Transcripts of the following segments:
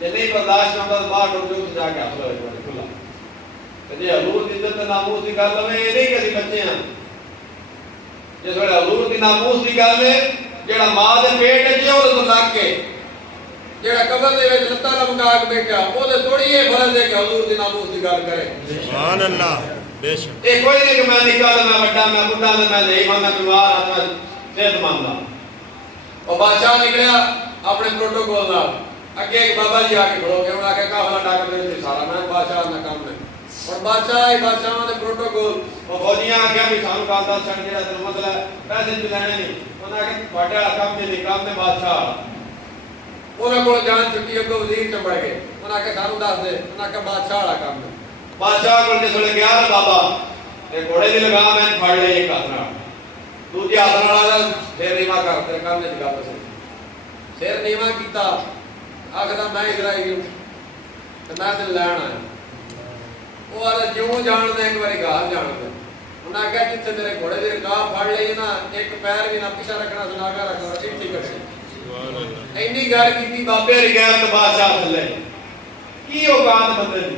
جے نہیں برداشت کرتا تو باہر ٹر جو جا کے حاصل ہوئے کھلا جی حضور کی عزت ناموس کی گل ہوئے یہ نہیں کہ اسی بچے ہیں جس ویلے حضور کی ناموس کی گل ہے جہاں ماں کے پیٹ ہے وہ لگ کے جہاں قبر دے وچ لتاں لمکا کے بیٹھا وہ تھوڑی یہ فرض ہے کہ حضور کی ناموس کی گل کرے سبحان اللہ بے شک یہ کوئی نہیں کہ میں نکا میں بڑا میں بڈھا میں نہیں میں بیمار ہوں میں صحت مند ہوں اور بادشاہ نکلیا اپنے پروٹوکول نال اگے ایک بابا جی آ کے کھڑو گئے انہوں نے کہا قافلہ ڈاک دے سارا میں بادشاہ کا کام ہے اور بادشاہوں نے پروٹوکول اور فوجیاں آگیا بھی سانو کہا تھا سن جڑا تینوں مسئلہ ہے پیسے بھی لینے نہیں انہوں نے کہا تھوڑا کام نہیں کام میں بادشاہ انہوں کو جان چکی ہے تو وزیر چمبڑ گئے انہوں نے کہا سانو دس دے انہوں نے کہا بادشاہ والا کام ہے بادشاہ کو جس ویلے گیا بابا یہ گھوڑے دی لگام میں پھڑ لے ایک ہاتھ نال دوجے ہاتھ نال سر نیواں کر تے کام نہیں گل سی سر نیواں کیتا آکھدا میں اسرائیل ہوں تے میں تینوں لین آیا وہ آدھا جوں جان دے ایک باری گھر جان دے انہوں نے کہا جتنے میرے گھوڑے دی رکاب پھڑ لئی نا ایک پیر بھی نہ پیچھے رکھنا سناگا رکھنا ٹھیک ٹھیک کرے اینی گل کیتی بابے رگیر تے بادشاہ تھلے کی اوقات بندے دی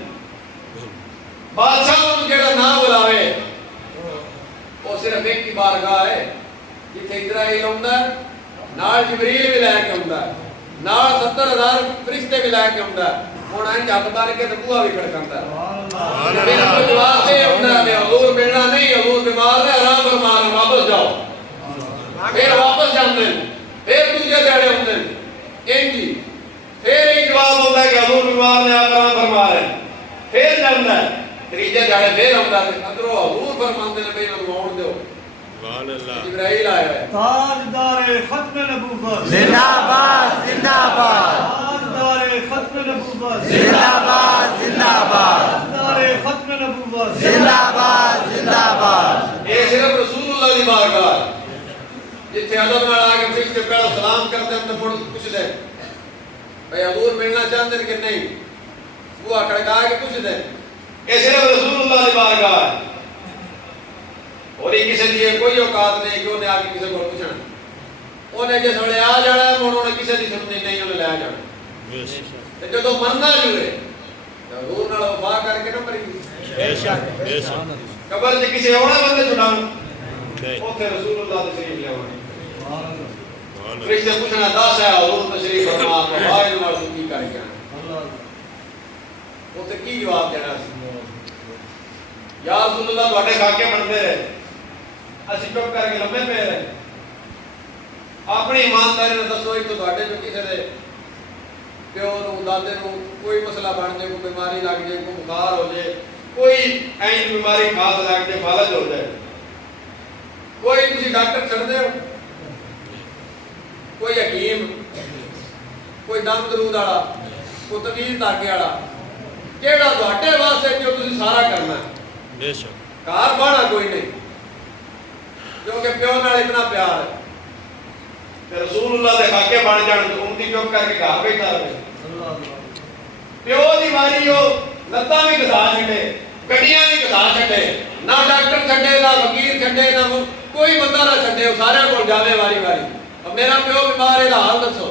بادشاہ نوں جڑا نہ بلاوے وہ صرف ایک ہی بارگاہ ہے جتھے اسرائیل ہوندا ہے نال جبریل بھی لے کے ہوندا ہے نال 70,000 فرشتے بھی لے کے ہوندا ہے ہن انج ہاتھ بار کے تے بوہا بھی کھڑکاندا ہے میرا کوئی جواب دے ہوندا ہے حضور ملنا نہیں حضور بیمار ہے آرام فرما لو واپس جاؤ پھر واپس جاندے پھر دوسرے دیہڑے ہوندے انج پھر ایک جواب ہوندا ہے کہ حضور بیمار نے آرام فرما رہے پھر جاندا ہے تیجے دیہڑے پھر آندا ہے اندروں حضور فرماندے نے بھئی انہوں آون دیو سبحان اللہ جبرائیل آیا ہے تاجدار ختم نبوت زندہ باد زندہ باد تاجدار ختم نبوت زندہ باد زندہ باد تاجدار ختم نبوت زندہ باد زندہ باد یہ صرف رسول اللہ دی بارگاہ جتھے ادب نال آ کے فرشتے پہلا سلام کرتے ہیں تو مڑ پوچھ دے بھئی حضور ملنا چاہتے ہیں کہ نہیں وہ کھڑکا کے پوچھ دے یہ صرف رسول اللہ دی بارگاہ ہے اور یہ کسی دی کوئی اوقات نہیں کہ انہیں آگے کسی کو پوچھنا انہیں جس ویلے آ جانا ہے انہوں نے کسی دی سننی نہیں انہیں لے جانا جو تو مرنا جو ہے حضور نال وفا کر کے نہ مری بے شک بے شک قبر سے کسی اور بندے چھڈاؤ اوتھے رسول اللہ دے تشریف لے آوے فرشتے پوچھنا دس ہے حضور تشریف فرما تو بھائی نال کی کر گیا اوتھے کی جواب دینا سی یا رسول اللہ تواڈے خاکے بنتے رہے اسی چپ کر کے لمبے پے رہے اپنی ایمانداری نال دسو ایک تواڈے جو کسے دے پیو نوں دادے نوں کوئی مسئلہ بن جائے کوئی بیماری لگ جائے کوئی بخار ہو جائے کوئی این بیماری خاص لگ جائے فالج ہو جائے کوئی تسی ڈاکٹر چھڑ دے ہو کوئی حکیم کوئی دم درود والا کوئی طبیب داغے والا کیڑا تواڈے واسطے جو تسی سارا کرنا ہے بے شک گھر بانا کوئی نہیں کیونکہ پیو نال اتنا پیار ہے تے رسول اللہ دے خاکے بن جان تے امتی چپ کر کے گھر بیٹھا رہے پیو دی واری ہو لتاں بھی گھسا چھڈے گڈیاں بھی گھسا چھڈے نہ ڈاکٹر چھڈے نہ وکیل چھڈے نہ کوئی بندہ نہ چھڈے سارے کول جاوے واری واری اب میرا پیو بیمار ہے دا حال دسو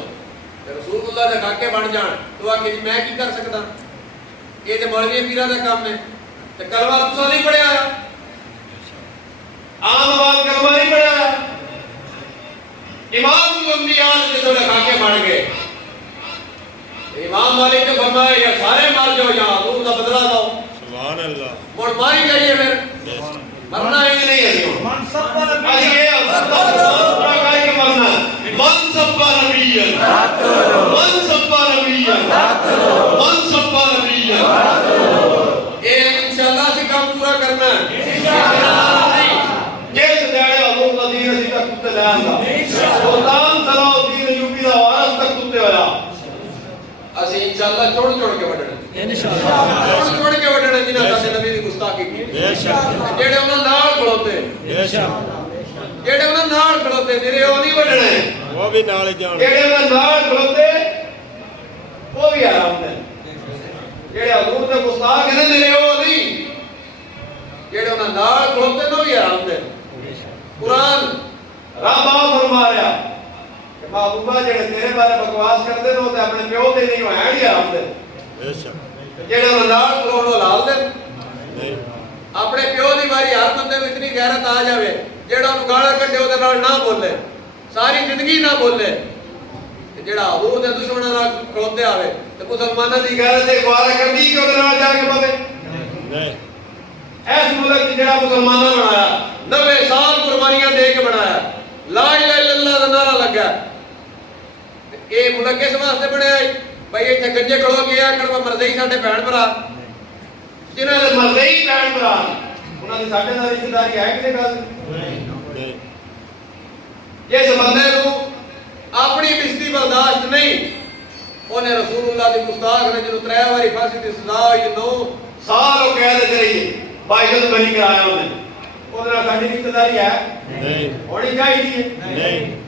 تے رسول اللہ دے خاکے بن جان تو آ کے میں کی کر سکدا یہ تے مولوی پیراں دا کام ہے تے کلمہ تساں نہیں پڑھیا عام آواز کلمہ نہیں پڑھیا امام الانبیاء جس ویلے خاکے بن گئے امام مالک نے فرمایا یا سارے مر جاؤ یا حضور کا بدلہ لاؤ سبحان اللہ مڑ ماری جائیے پھر مرنا ہی نہیں ہے من سب پر انشاءاللہ سے کام پورا کرنا ہے جس دیڑے حضور کا دین اسی تک کتے لے آنگا سلطان صلاح الدین ایوبی دا وارث تک کتے ہویا اسی انشاءاللہ چھوڑ چھوڑ کے بڑھنے چھوڑ چھوڑ کے بڑھنے جنہاں ساتھ نبی دی گستاخی کی جیڑے انہاں نال کھڑوتے جیڑے انہاں نال کھڑوتے میرے وہ نہیں بڑھنے وہ بھی نال جان جیڑے انہاں نال کھڑوتے وہ بھی حرام نے جیڑے حضور دے گستاخ نے میرے وہ نہیں جیڑے انہاں نال کھڑوتے نو بھی حرام نے قرآن رب فرما رہا کہ محبوبہ جڑے تیرے بارے بکواس کرتے ہیں وہ اپنے پیو دے نہیں ہوئے ہیں حرام دے بے شک جڑے انہوں نال کروڑوں لال دے نہیں اپنے پیو دی باری ہر بندے میں اتنی غیرت آ جاوے جڑا انہوں گاڑا کٹے وہ نال نہ بولے ساری زندگی نہ بولے جڑا حضور دے دشمنوں نال کھڑوتے آوے تے مسلماناں دی غیرت تے گوارا کردی کہ اودے نال جا کے پاوے نہیں ایس ملک جڑا مسلمانوں نے بنایا 90 سال قربانیاں دے کے بنایا لا الہ الا اللہ دا نعرہ لگا اے ملک کس واسطے بنیا بھائی ایتھے گنجے کھڑو کے آکھن مرزئی ساڈے بہن بھرا جنہاں دے مرزئی بہن بھرا انہاں دی ساڈے نال رشتہ داری ہے کسے گل نہیں جس بندے کو اپنی بستی برداشت نہیں انہیں رسول اللہ دی گستاخ نے جنہوں 3 واری پھانسی دی سزا ہوئی 9 سال ہو قید وچ رہی باعزت بنی کرایا انہیں نال ساڈی رشتہ داری ہے نہیں ہونی چاہیے نہیں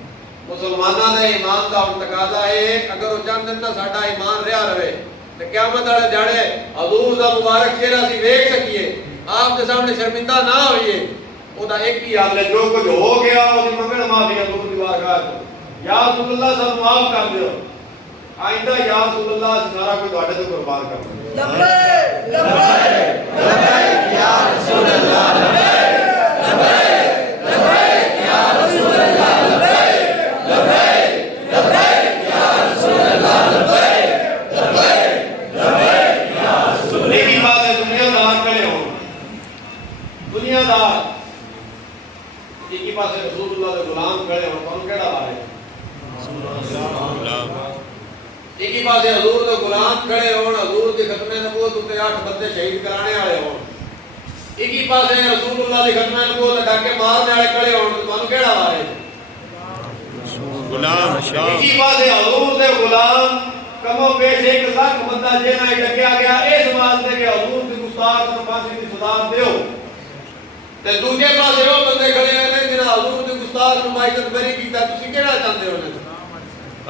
مسلماناں دے ایمان دا تقاضا ہے اگر وہ چاہندے نا ساڈا ایمان رہیا رہے تے قیامت والے دیہڑے حضور دا مبارک چہرہ سی ویکھ سکیے آپ دے سامنے شرمندہ نہ ہوئیے او دا ایک ہی حل ہے جو کچھ ہو گیا او دی منگن معافی حضور دی بارگاہ وچ یا رسول اللہ صلی اللہ معاف کر دیو آئندہ یا رسول اللہ سارا کوئی تواڈے تے قربان کر دے لبیک لبیک لبیک یا رسول اللہ لبیک لبیک لبیک یا رسول اللہ لبیک لبیک لبیک یا رسول اللہ لبیک لبیک لبیک یا رسول اللہ ایک ہی بات ہے دنیا دار کھڑے ہو دنیا دار ایک ہی پاسے رسول اللہ دے غلام کھڑے ہو کون کیڑا والے غلام ایک ہی پاسے حضور دے غلام کھڑے ہون حضور دی ختم نبوت تے 8 بندے شہید کرانے والے ہون ایک ہی پاسے رسول اللہ دی ختم نبوت ڈاکے مارنے والے کھڑے ہون تانوں کیڑا والے غلام شاہ ایک ہی پاسے حضور دے غلام کمو پیش 1 لاکھ بندہ جنہاں ڈکیا گیا اس واسطے کہ حضور دی گستاخ نوں پھانسی دی سزا دیو تے دوجے پاسے وہ بندے کھڑے ہیں جنہاں حضور دی گستاخ نوں باعزت بری کیتا تسی کیڑا چاہندے ہو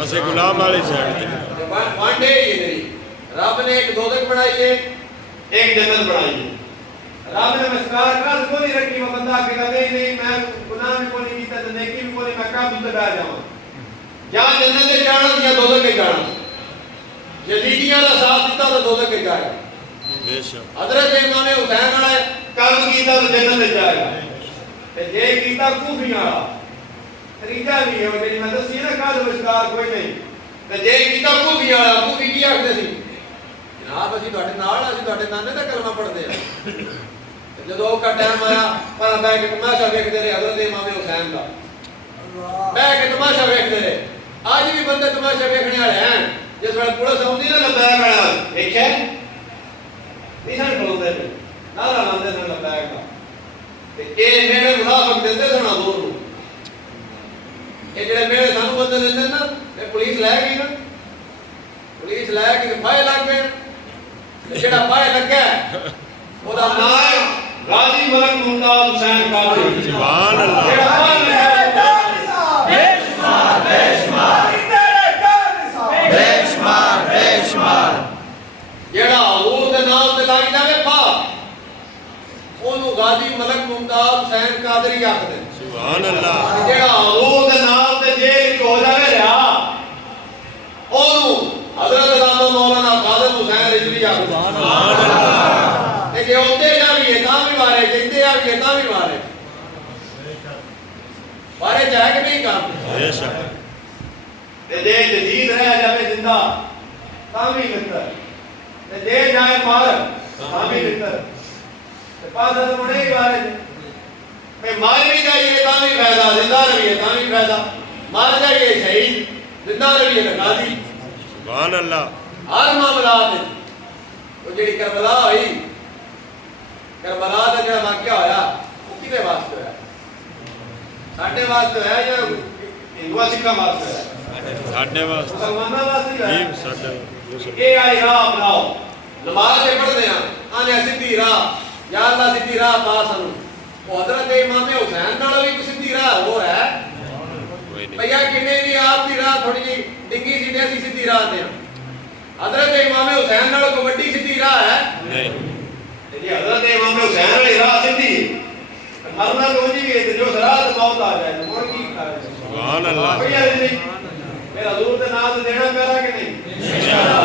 اسے غلام والی سائڈ تے وانڈے یہ نہیں رب نے ایک دوزخ بنائی ہے ایک جنت بنائی ہے رب نے مسکار کر کو نہیں رکھی وہ بندہ کہ کہتے نہیں میں گناہ بھی کوئی نہیں کیتا تے نیکی بھی کوئی میں کب تے بیٹھ جاواں یا جنت تے جانا یا دوزخ تے جانا یزیدیاں دا ساتھ دیتا تو دوزخ تے جائے گا بے شک حضرت امام حسین والا کرم کیتا تو جنت تے جائے گا تے جے کیتا کوفیاں والا طریقہ بھی ہے کہ میں دسی نا کاد مسکار کوئی نہیں تے جے کیتا کوفی والا کوفی کی آکھدے سی جناب اسی تواڈے نال اسی تواڈے نانے دا کلمہ پڑھدے ہیں تے جدوں کا ٹائم آیا پر بیٹھ کے تماشا ویکھدے رہے حضرت امام حسین دا بیٹھ کے تماشا ویکھدے رہے اج بھی بندے تماشا ویکھنے والے ہیں جس وقت پولیس آوندی نا لبیک والا ویکھیا نہیں سن بولدے نے نعرہ لاندے سن لبیک دا تے اے میرے منافق دیندے سن حضور نوں یہ جڑے میرے سانو بندے دیندے نا تے پولیس لے گئی نا پولیس لے کے پھائے لگ گئے جڑا پھائے لگا او دا نام ہے غازی ملک ممتاز حسین قادری سبحان اللہ جڑا پھائے لگا بے شمار بے شمار جڑا حضور دے نام تے لگ جاوے پھا اونوں غازی ملک ممتاز حسین قادری آکھدے سبحان اللہ جڑا حضور دے نام تے جیل وچ ہو جاوے رہا اونوں حضرت علامہ مولانا فاضل حسین رضوی آکھدے سبحان اللہ تے جے اوتے جاویے تاں بھی مارے جیندے آویے تاں بھی مارے مارے جائے کہ نہیں کام بے شک تے جے جدید رہ جاوے زندہ تاں بھی لتر تے جے جائے مار تاں بھی لتر تے پاسا تے مڑے ہی مارے کہ مار بھی جائیے تاں بھی فائدہ زندہ رہیے تاں بھی فائدہ مار جائیے شہید زندہ رہیے تے غازی سبحان اللہ ہر معاملات وہ جڑی کربلا ہوئی کربلا دا جڑا واقعہ ہویا وہ کدے واسطے ہویا ساڈے واسطے ہویا یا ہندو سکھاں واسطے ہویا ساڈے واسطے مسلماناں واسطے ہویا جی ساڈے اے آئی راہ اپناؤ نماز پڑھدے ہیں آنے سیدھی راہ یا اللہ سیدھی راہ پا سانوں وہ حضرت امام حسین نال بھی کوئی سیدھی راہ ہو ہے کوئی نہیں بھیا کنے بھی آپ دی راہ تھوڑی جی ڈنگی سی تے سیدھی راہ تے حضرت امام حسین نال کوئی بڑی سیدھی راہ ہے نہیں جی حضرت امام حسین والی راہ سیدھی مرنا تو جی جو سرات موت آ جائے تو مڑ کی کرے سبحان اللہ کوئی عرض نہیں پھر حضور دے نام تے دینا پیارا کہ نہیں؟